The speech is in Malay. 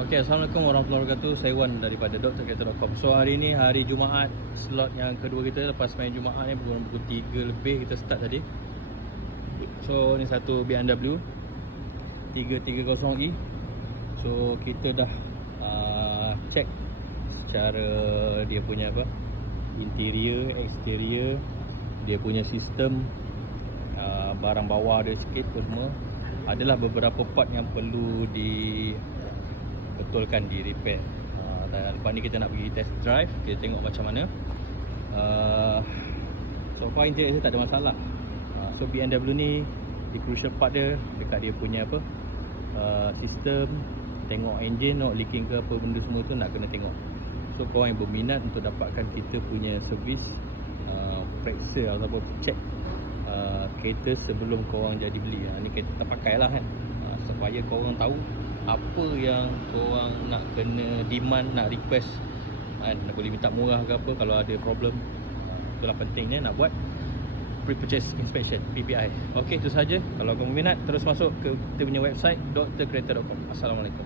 Okay, Assalamualaikum warahmatullahi wabarakatuh. Saya Wan daripada drkereta.com. So hari ni hari Jumaat, slot yang kedua kita lepas main Jumaat ni pukul 3 lebih kita start tadi. So ni satu BMW 330i. So kita dah check secara dia punya apa, interior, exterior, dia punya sistem, barang bawah dia sikit pun semua. Adalah beberapa part yang perlu betulkan, di repair. Dan lepas ni kita nak pergi test drive, kita tengok macam mana. So far interior dia tak ada masalah. So BMW ni di crucial part dia dekat dia punya apa, sistem, tengok engine, tengok leaking ke apa benda semua tu nak kena tengok. So korang yang berminat untuk dapatkan kita punya servis pressure ataupun check kereta sebelum korang jadi beli, ni kereta terpakai lah kan, supaya korang tahu apa yang korang nak kena demand, nak request kan, boleh minta murah ke apa kalau ada problem. Itulah pentingnya nak buat pre-purchase inspection, PPI. Ok, itu saja. Kalau korang minat terus masuk ke kita punya website drkereta.com. Assalamualaikum.